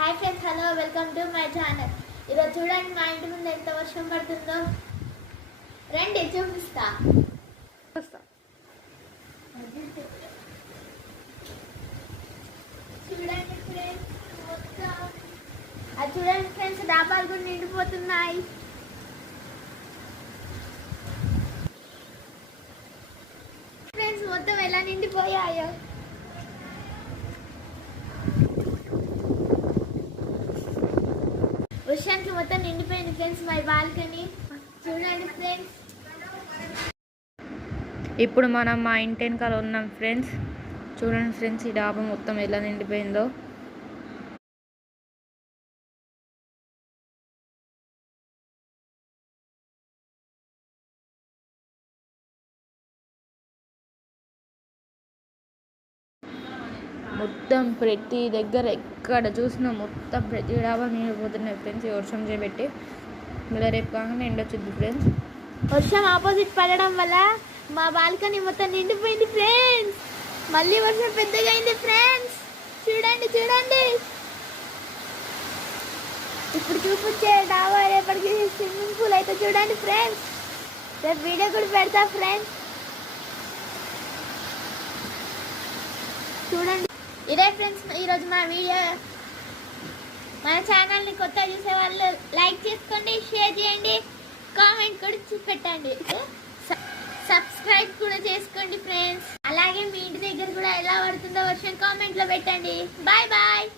Hi friends, hello, welcome to my channel. ఈరోజు చూడండి మా ఇంటి ముందు ఎంత వర్షం పడుతుందో. రండి చూపిస్తా. చూడండి ఫ్రెండ్స్, మొత్తం అది చూడండి ఫ్రెండ్స్, డాబాలు కూడా నిండిపోతున్నాయి. ఫ్రెండ్స్ మొత్తం ఎలా నిండిపోయాయో. వర్షానికి మొత్తం నిండిపోయింది ఫ్రెండ్స్ మై బాల్కనీ. చూడండి ఫ్రెండ్స్. ఇప్పుడు మనం మా ఇంటి వెనకాల ఉన్నాం ఫ్రెండ్స్. చూడండి ఫ్రెండ్స్, ఈ డాబా మొత్తం ఎలా నిండిపోయిందో. మొత్తం ప్రతి దగ్గర ఎక్కడ చూసినా మొత్తం ప్రతి డాబా నిండిపోతున్నాయి ఫ్రెండ్స్. ఈ వర్షం చేపెట్టి మళ్ళీ రేపు కాగానే ఎండొచ్చుద్ది ఫ్రెండ్స్. వర్షం ఆపోజిట్ పడడం వల్ల మా బాల్కనీ మొత్తం నిండిపోయింది ఫ్రెండ్స్. మళ్ళీ వర్షం పెద్దగా అయింది ఫ్రెండ్స్. చూడండి చూడండి. ఇప్పుడు చూపించే డాబా రేపటికి స్విమ్మింగ్ పూల్ అయితే చూడండి ఫ్రెండ్స్. రేపు వీడియో కూడా పెడతా ఫ్రెండ్స్. చూడండి. ఇదే ఫ్రెండ్స్ ఈరోజు మా వీడియో. మన ఛానల్ని కొత్త చూసే వాళ్ళు లైక్ చేసుకోండి, షేర్ చేయండి, కామెంట్ కూడా పెట్టండి, సబ్స్క్రైబ్ కూడా చేసుకోండి ఫ్రెండ్స్. అలాగే మీ ఇంటి దగ్గర కూడా ఎలా పడుతుందో వర్షం కామెంట్లో పెట్టండి. Bye bye.